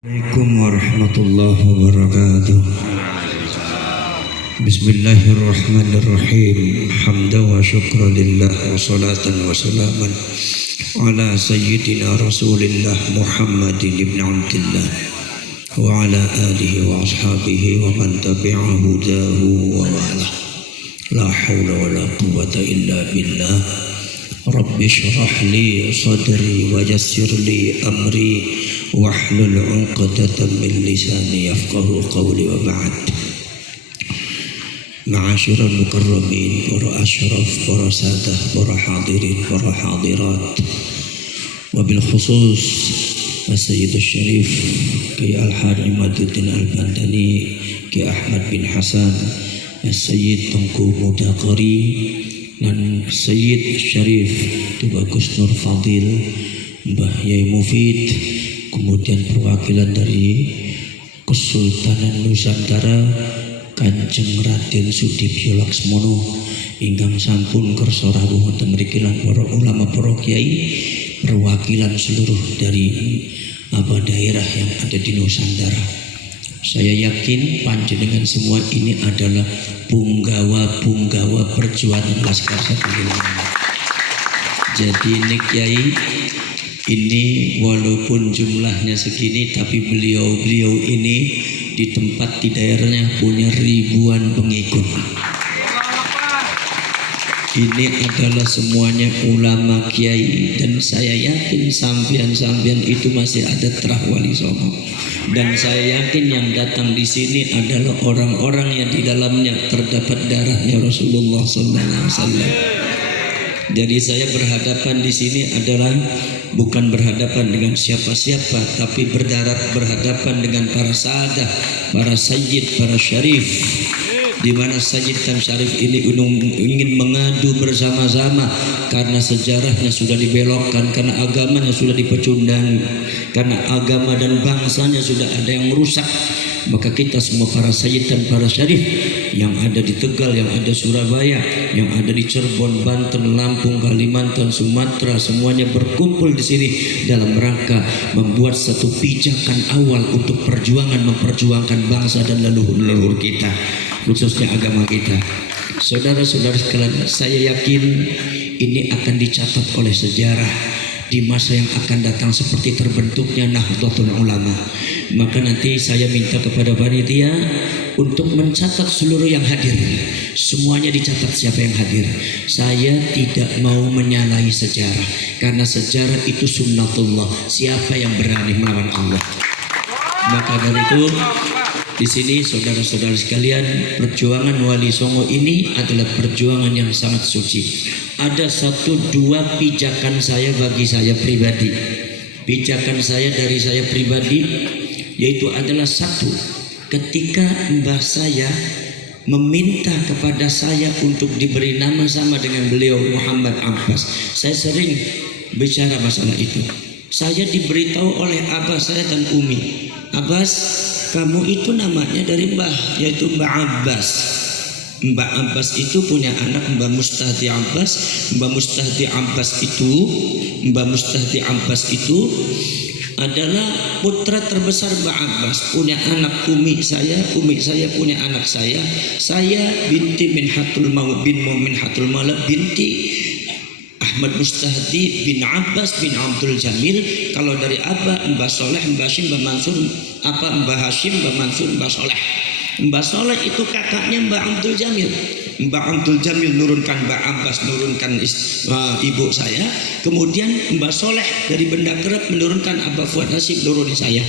Assalamualaikum warahmatullahi wabarakatuh. Bismillahirrahmanirrahim. Hamdan wa syukran lillah wa salatan wa salaman ala sayyidina Rasulillah Muhammadin ibn Abdillah wa ala alihi wa ashabihi wa man tabi'a hudahu wa wala. La hawla wa la quwwata illa billah. Rabbi shrah li sadri wa yassir li amri wahlul 'uqdatam min lisani yafqahu qawli wa ba'd. Ma'asyiral mukarramin, para asyraf, para sadah, para hadirin, para hadirat, wabil khusus As-Sayyid Syarif Kiai Al-Hadj Imaduddin Al-Bantani, Kiai Ahmad bin Hasan, As-Sayyid Tengku Mudaqari, dan Sayyid Syarif Tubagus Nur Fadil, Mbah Yai Mufid, kemudian perwakilan dari Kesultanan Nusantara Kanjeng Raden Sudibyo Laksmono ingkang sampun kersa rawuh wonten mriki lan para ulama, para kiai, perwakilan seluruh dari daerah yang ada di Nusantara. Saya yakin panjenengan semua ini adalah punggawa-punggawa perjuangan Laskar Satu. Jadi ini kiai ini walaupun jumlahnya segini, tapi beliau ini di tempat di daerahnya punya ribuan pengikut. Ini adalah semuanya ulama kiai, dan saya yakin sampian-sampian itu masih ada terah Wali Songo. Dan saya yakin yang datang di sini adalah orang-orang yang di dalamnya terdapat darahnya Rasulullah SAW. Jadi saya berhadapan di sini adalah bukan berhadapan dengan siapa-siapa, tapi berhadapan dengan para sahadah, para sayyid, para syarif, di mana sayyid dan syarif ini ingin mengadu bersama-sama karena sejarahnya sudah dibelokkan, karena agamanya sudah dipecundangi, karena agama dan bangsanya sudah ada yang merusak. Maka kita semua para sayyid dan para syarif yang ada di Tegal, yang ada Surabaya, yang ada di Cirebon, Banten, Lampung, Kalimantan, Sumatera, semuanya berkumpul di sini dalam rangka membuat satu pijakan awal untuk memperjuangkan bangsa dan leluhur kita, khususnya agama kita. Saudara-saudara sekalian, saya yakin ini akan dicatat oleh sejarah di masa yang akan datang seperti terbentuknya Nahdlatul Ulama. Maka nanti saya minta kepada panitia untuk mencatat seluruh yang hadir. Semuanya dicatat siapa yang hadir. Saya tidak mau menyalahi sejarah, karena sejarah itu sunnatullah. Siapa yang berani melawan Allah? Maka dari itu, di sini saudara-saudara sekalian, perjuangan Wali Songo ini adalah perjuangan yang sangat suci. Ada 1-2 pijakan saya bagi saya pribadi. Pijakan saya dari saya pribadi yaitu adalah satu, ketika mbah saya meminta kepada saya untuk diberi nama sama dengan beliau, Muhammad Abbas. Saya sering bicara masalah itu. Saya diberitahu oleh abah saya dan umi, Abbas, kamu itu namanya dari mbah, yaitu Mbah Abbas. Mbah Abbas itu punya anak Mbah Mustahdi Abbas. Mbah Mustahdi Abbas itu adalah putra terbesar Mbah Abbas, punya anak umi saya punya anak saya binti Minhatul Mala binti Ahmad Mustahdi bin Abbas bin Abdul Jamil. Kalau dari Abah, Mbah Soleh, Mbah Hashim, Mbah Mansur, Mbah Hashim, Mbah Mansur, Mbah Soleh. Mbah Soleh itu kakaknya Mbah Abdul Jamil. Mbah Abdul Jamil nurunkan Mbah Abbas, nurunkan ibu saya. Kemudian Mbah Soleh dari Benda Kerep menurunkan Abah Fuad Hashim, nurunin saya.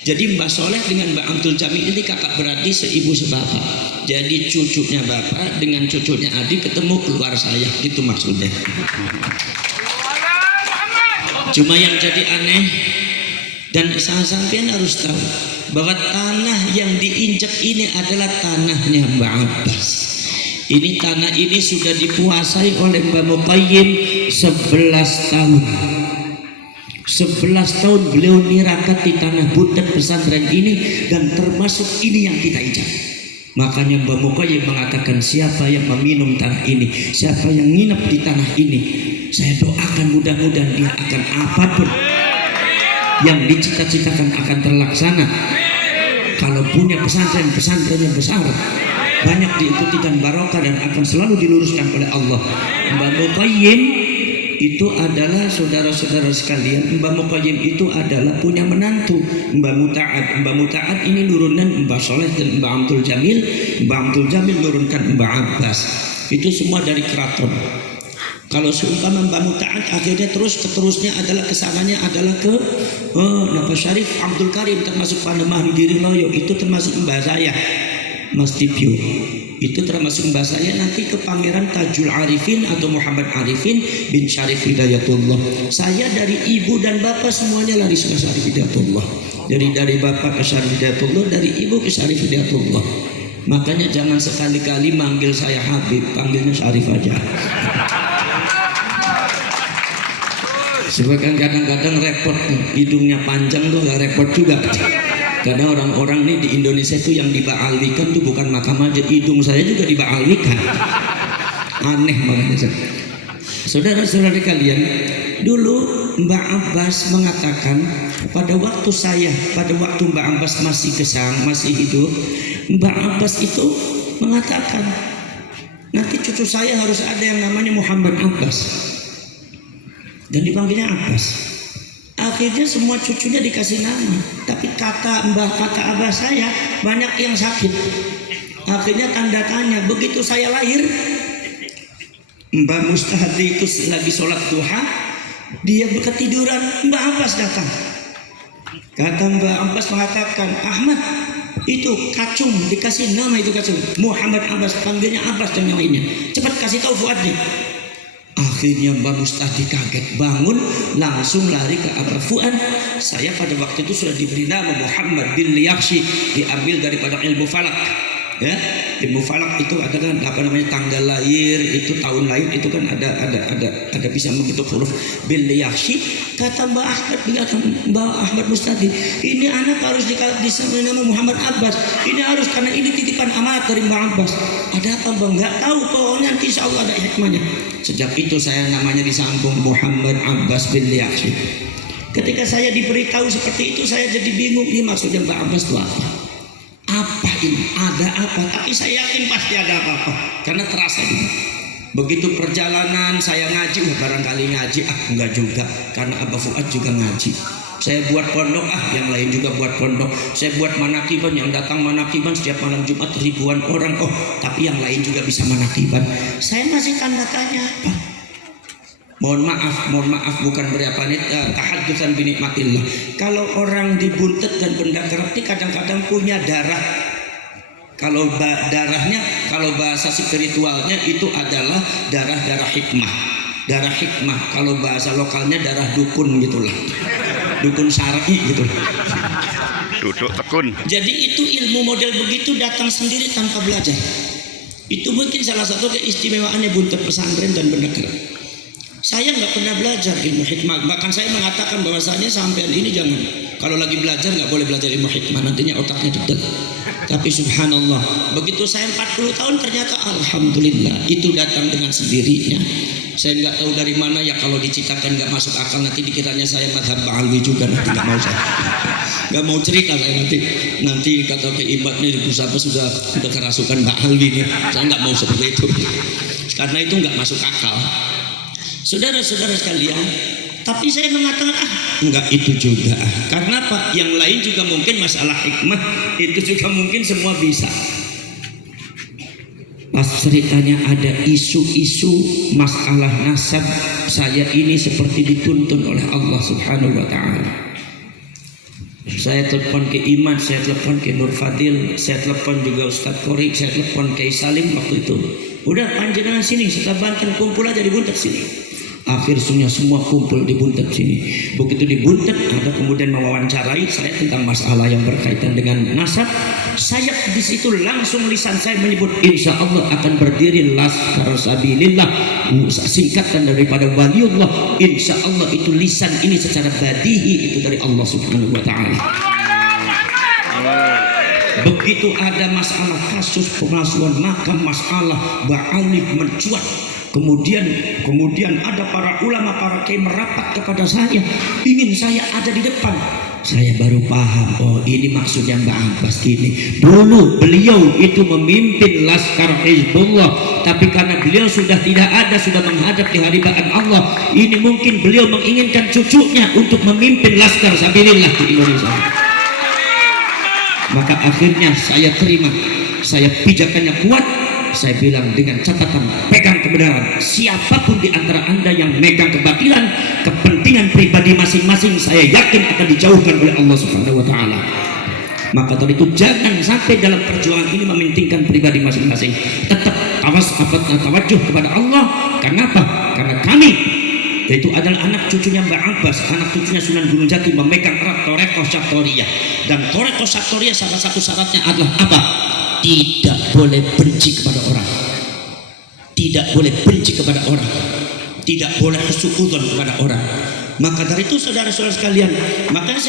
Jadi Mbah Soleh dengan Mbah Abdul Jamil ini kakak beradik, seibu sebapak. Jadi cucunya bapak dengan cucunya adik ketemu keluar saya, gitu maksudnya. Cuma yang jadi aneh, dan sampean harus tahu bahwa tanah yang diinjak ini adalah tanahnya Mbah Abbas. Ini tanah ini sudah dikuasai oleh Mbah Muqayyim 11 tahun. 11 tahun beliau nirakat di tanah budak pesantren ini, dan termasuk ini yang kita injak. Makanya Mbah Muqayyim mengatakan, siapa yang meminum tanah ini, siapa yang nginep di tanah ini, saya doakan mudah-mudahan dia akan apapun yang dicita-citakan akan terlaksana. Kalau punya pesantren yang besar, banyak diikuti dan barokah dan akan selalu diluruskan oleh Allah. Mbah Muqayyim itu adalah saudara-saudara sekalian, Mbah Muqayyim itu adalah punya menantu Mbah Muta'ad. Mbah Muta'ad ini nurunan Mbah Soleh dan Mbah Abdul Jamil. Mbah Abdul Jamil nurunkan Mbah Abbas. Itu semua dari keraton. Kalau seumpama Mbah Muta'ad akhirnya keterusnya adalah kesananya adalah ke Napa Syarif Abdul Karim, termasuk Panemah Diri Loyo, itu termasuk mbah saya Mas Dipyo, itu termasuk mbah saya nanti ke Pangeran Tajul Arifin atau Muhammad Arifin bin Syarif Hidayatullah. Saya dari ibu dan bapak semuanya lari ke Syarif Hidayatullah. Jadi dari bapak ke Syarif Hidayatullah, dari ibu ke Syarif Hidayatullah. Makanya jangan sekali-kali manggil saya Habib, panggilnya Syarif aja. Sebab kadang-kadang repot, hidungnya panjang tuh gak repot juga. Karena orang-orang nih di Indonesia itu yang dibaalwikan tuh bukan makam aja, hidung saya juga dibaalwikan. Aneh makanya. Saudara-saudara kalian, dulu Mbak Abbas mengatakan pada waktu Mbak Abbas masih gesang, masih hidup, Mbak Abbas itu mengatakan nanti cucu saya harus ada yang namanya Muhammad Abbas. Dan dipanggilnya Abbas. Akhirnya semua cucunya dikasih nama, tapi kata Abah saya banyak yang sakit. Akhirnya tanda tanya. Begitu saya lahir, Mbah Mustahdi itu lagi sholat duha, dia ketiduran, Mbah Abbas datang. Kata Mbah Abbas mengatakan, Ahmad, itu kacung, dikasih nama itu kacung, Muhammad Abbas, panggilnya Abbas dan yang lainnya. Cepat kasih tahu Fuad nih. Akhirnya Mbak Mustahdi kaget, bangun langsung lari ke Abah Fuad. Saya pada waktu itu sudah diberi nama Muhammad bin Liyaksi, diambil daripada ilmu falak. Ya, ilmu falak itu adalah tanggal lahir, itu tahun lahir, itu kan ada bisa membentuk huruf bin Liyaksi. Kata Mbak Ahmad Mustahdi, ini anak harus dikasih nama Muhammad Abbas. Ini harus, karena ini titipan amanat dari Mbak Abbas. Ada apa Mbak? Nggak tahu, pokoknya nanti insya Allah ada hikmahnya. Sejak itu saya namanya disambung Muhammad Abbas bin Liyaksi. Ketika saya diberitahu seperti itu, saya jadi bingung, ini maksudnya Mbak Abbas itu apa? Apa ini? Ada apa? Tapi saya yakin pasti ada apa-apa, karena terasa ini. Begitu perjalanan saya ngaji, barangkali ngaji, enggak juga, karena Abah Fuad juga ngaji. Saya buat pondok, yang lain juga buat pondok. Saya buat manakiban, yang datang manakiban setiap malam Jumat ribuan orang. Oh, tapi yang lain juga bisa manakiban. Saya masih tanda tanya apa? Mohon maaf, bukan berapa nih tahaddusan bi nikmatillah. Kalau orang dibuntet dan benda kerapti kadang-kadang punya darah. Kalau darahnya, kalau bahasa spiritualnya itu adalah darah hikmah. Darah hikmah, kalau bahasa lokalnya darah dukun gitulah. Dukun syar'i gitu. Duduk tekun. Jadi itu ilmu model begitu datang sendiri tanpa belajar. Itu mungkin salah satu keistimewaannya buntet pesantren dan benda kerap. Saya nggak pernah belajar ilmu hikmah. Bahkan saya mengatakan bahwasanya sampean ini jangan, kalau lagi belajar nggak boleh belajar ilmu hikmah, nantinya otaknya degdeg. Tapi subhanallah, begitu saya 40 tahun ternyata alhamdulillah itu datang dengan sendirinya. Saya nggak tahu dari mana ya, kalau diciptakan nggak masuk akal, nanti dikiranya saya madhab Ba'alwi juga, nanti nggak mau saya. Nggak mau cerita saya nanti kata ke Imad nih sudah kerasukan Ba'alwi nih. Saya nggak mau seperti itu, karena itu nggak masuk akal. Saudara-saudara sekalian, tapi saya mengatakan enggak itu juga. Karena apa? Yang lain juga mungkin masalah hikmah itu juga mungkin semua bisa. Pas ceritanya ada isu-isu masalah nasab, saya ini seperti dituntun oleh Allah Subhanahu wa taala. Saya telepon ke Iman, saya telepon ke Nur Fadil, saya telepon juga Ustadz Korik, saya telepon ke Salim waktu itu. Udah panjenengan sini, setelah Banten kumpul aja di Buntet sini. Akhirnya semua kumpul di Buntet sini. Begitu di Buntet ada kemudian mewawancarai saya tentang masalah yang berkaitan dengan nasab. Saya di situ langsung lisan saya menyebut insya Allah akan berdiri Laskar Sabilillah, singkatan daripada Waliullah. Insya Allah itu lisan ini secara badihi itu dari Allah Subhanahu wa taala. Begitu ada masalah kasus pemalsuan makam, masalah Ba'alwi mencuat, Kemudian ada para ulama, para kiai merapat kepada saya, ingin saya ada di depan. Saya baru paham, oh ini maksudnya Mbak Abbas ini. Dulu beliau itu memimpin Laskar Hizbullah, tapi karena beliau sudah tidak ada, sudah menghadap di hadirat Allah, ini mungkin beliau menginginkan cucunya untuk memimpin Laskar Sabilillah di Indonesia. Maka akhirnya saya terima, saya pijakannya kuat. Saya bilang dengan catatan, pegang kebenaran. Siapapun di antara anda yang megang kebatilan, kepentingan pribadi masing-masing, saya yakin akan dijauhkan oleh Allah Subhanahu wa Ta'ala. Maka tadi itu jangan sampai dalam perjuangan ini mementingkan pribadi masing-masing. Tetap tawajuh kepada Allah. Kenapa? Karena kami, yaitu adalah anak cucunya Mbak Abbas, anak cucunya Sunan Gunung Jati, memegang erat Thariqah Syadhariyah. Dan Thariqah Syadhariyah salah satu syaratnya adalah apa? Tidak boleh benci kepada orang, tidak boleh benci kepada orang, tidak boleh husnudzon kepada orang. Maka dari itu saudara-saudara sekalian, makanya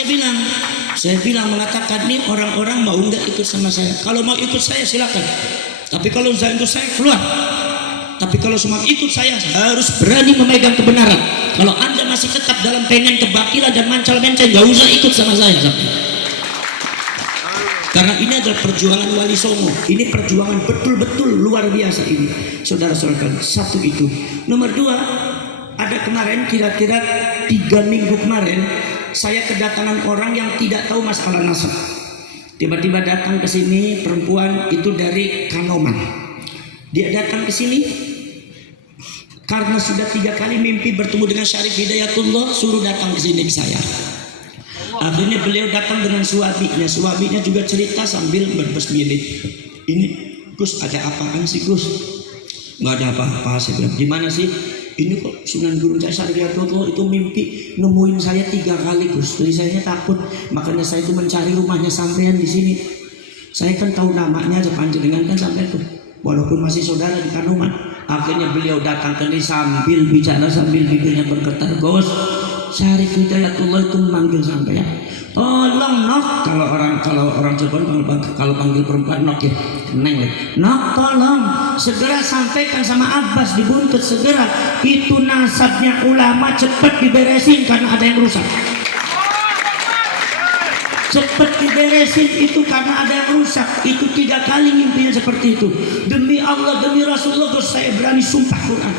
saya bilang mengatakan nih, orang-orang mau nggak ikut sama saya? Kalau mau ikut saya silakan, tapi kalau saya ikut saya keluar. Tapi kalau semua ikut saya harus berani memegang kebenaran. Kalau anda masih tetap dalam pengen kebatilan dan mancal-mencel, nggak usah ikut sama saya. Karena ini adalah perjuangan Wali Songo. Ini perjuangan betul-betul luar biasa ini, saudara-saudara. Satu itu. Nomor dua, ada kemarin kira-kira 3 minggu kemarin, saya kedatangan orang yang tidak tahu masalah nasab. Tiba-tiba datang ke sini perempuan itu dari Kanoman. Dia datang ke sini karena sudah 3 kali mimpi bertemu dengan Syarif Hidayatullah, suruh datang ke sini ke saya. Akhirnya beliau datang dengan suaminya juga cerita sambil berbesmilit. Ini Gus, ada apaan sih Gus? Nggak ada apa-apa. Saya bilang, gimana sih? Ini kok Sunan Gunung Jati Syarifiyatullah itu mimpi nemuin saya 3 kali Gus. Jadi saya takut, makanya saya itu mencari rumahnya sampean di sini. Saya kan tahu namanya aja, panjenengan kan sampean tuh, walaupun masih saudara di Kanoman. Akhirnya beliau datang ke sini sambil bicara, sambil bibirnya bergetar, Gus, Syarif Hidayatullah itu memanggil sampean. Tolong nok, kalau orang Jepang kalau panggil perempuan nok ya, neng, nok tolong segera sampaikan sama Abbas di Buntut, segera itu nasabnya ulama cepat diberesin karena ada yang rusak. Cepat diberesin itu karena ada yang rusak. Itu 3 kali mimpinya seperti itu. Demi Allah, demi Rasulullah, Gus, saya berani sumpah Quran.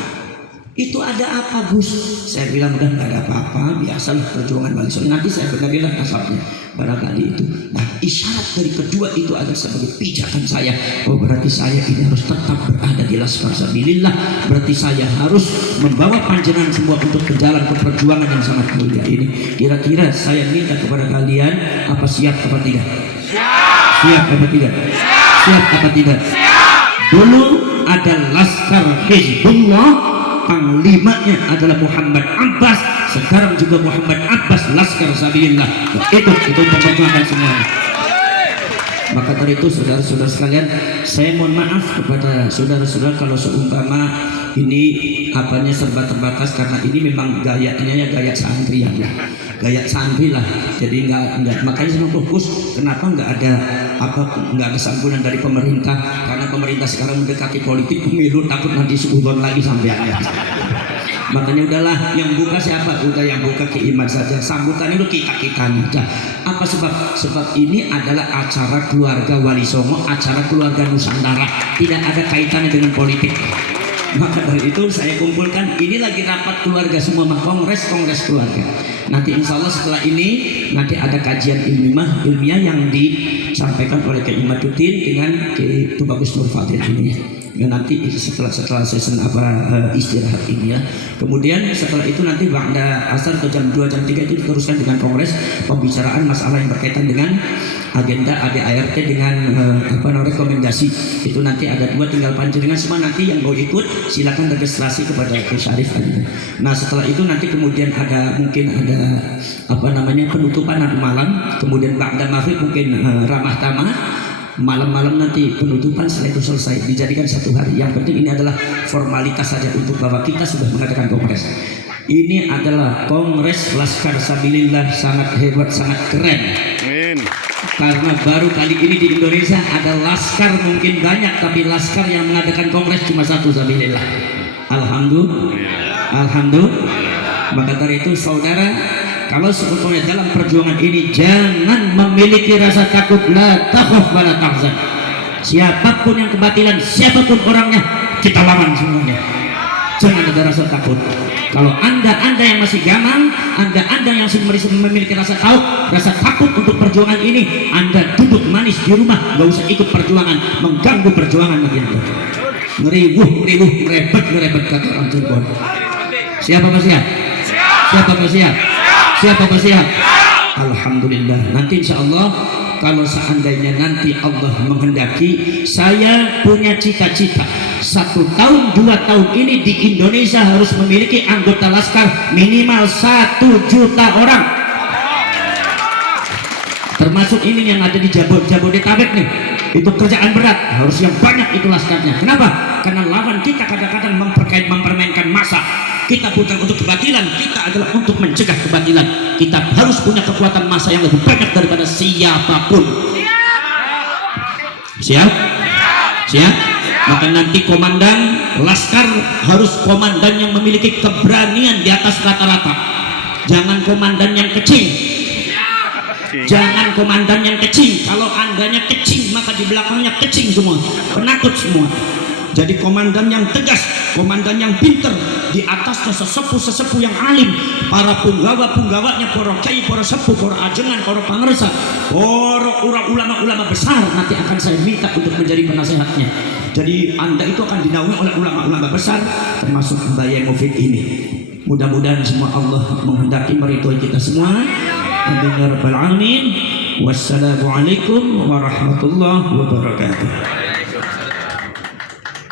Itu ada apa Gus? Saya bilang udah nggak ada apa-apa, biasalah perjuangan Wali Songo. Nanti saya berkalilah nasabnya, barangkali itu. Nah, isyarat dari kedua itu adalah sebagai pijakan saya. Oh, berarti saya ini harus tetap berada di Laskar Sabilillah. Berarti saya harus membawa panjenengan semua untuk berjalan ke perjuangan yang sangat mulia ini. Kira-kira saya minta kepada kalian, apa siap apa tidak? Siap apa tidak? Siap apa tidak? Dulu ada Laskar Hizbullah, panglimanya adalah Muhammad Abbas. Sekarang juga Muhammad Abbas Laskar Sabilillah. Itu pembentukan semuanya. Maka dari itu saudara-saudara sekalian, saya mohon maaf kepada saudara-saudara kalau seumpama ini apanya serba terbatas, karena ini memang gayanya ya gaya santri ya, gaya santri lah. Jadi enggak makanya saya fokus kenapa enggak ada santunan dari pemerintah, karena pemerintah sekarang mendekati politik pemilu, takut nanti suudon lagi sampai akhir. Makanya udahlah, yang buka siapa? Udah yang buka Kiai saja. Sambutan itu kita aja. Apa sebab? Sebab ini adalah acara keluarga Wali Songo, acara keluarga Nusantara, tidak ada kaitannya dengan politik. Maka dari itu saya kumpulkan, ini lagi rapat keluarga semua, kongres keluarga. Nanti insya Allah setelah ini nanti ada kajian ilmiah yang disampaikan oleh Kiai Imaduddin dengan Kiai Tubagus Nur Fadil ini. Ya, nanti setelah sesi istirahat ini ya. Kemudian setelah itu nanti ba'da asar ke jam 2 jam 3 itu diteruskan dengan kongres pembicaraan masalah yang berkaitan dengan agenda ADART dengan rekomendasi. Itu nanti ada 2, tinggal panjenengan semua nanti yang mau ikut silakan registrasi kepada Syarif. Nah, setelah itu nanti kemudian mungkin ada penutupan nanti malam, kemudian ba'da maghrib mungkin ramah tamah. Malam-malam nanti penutupan, setelah itu selesai, dijadikan 1 hari. Yang penting ini adalah formalitas saja untuk bahwa kita sudah mengadakan kongres. Ini adalah kongres Laskar Sabilillah, sangat hebat, sangat keren. Amin. Karena baru kali ini di Indonesia ada laskar mungkin banyak, tapi laskar yang mengadakan kongres cuma 1 Sabilillah. Alhamdulillah. Alhamdulillah. Maka dari itu saudara, kalau sebetulnya dalam perjuangan ini jangan memiliki rasa takut, la takhaf wa la tahzan. Siapapun yang kebatilan, siapapun orangnya, kita lawan semuanya. Jangan ada rasa takut. Kalau anda yang masih gamang, anda yang masih memiliki rasa takut untuk perjuangan ini, anda duduk manis di rumah, gak usah ikut perjuangan, mengganggu perjuangan lagi anda. Ngeribuh, ngerebet kata orang Cirebon. Siapa masih siap? Alhamdulillah. Nanti insya Allah, kalau seandainya nanti Allah menghendaki, saya punya cita-cita 1 tahun 2 tahun ini di Indonesia harus memiliki anggota laskar minimal 1 juta orang, termasuk ini yang ada di Jabodetabek nih. Itu kerjaan berat, harus yang banyak itu laskarnya. Kenapa? Karena lawan kita kadang-kadang mempermainkan massa. Kita bukan untuk kebatilan, kita adalah untuk mencegah kebatilan. Kita harus punya kekuatan massa yang lebih banyak daripada siapapun. Siap? Maka nanti komandan laskar harus komandan yang memiliki keberanian di atas rata-rata. Jangan komandan yang kecil. Kalau andanya kecil, maka di belakangnya kecil semua, penakut semua. Jadi komandan yang tegas, komandan yang pinter, di atasnya sesepuh yang alim, para punggawanya, para kiai, para sepuh, para ajengan, para pangersa, para ulama besar nanti akan saya minta untuk menjadi penasehatnya. Jadi anda itu akan dinaungi oleh ulama besar, termasuk Mbak Yai Mufid ini. Mudah-mudahan semua Allah menghendaki meridhoi kita semua. Amin ya rabbal alamin. Wassalamualaikum warahmatullahi wabarakatuh.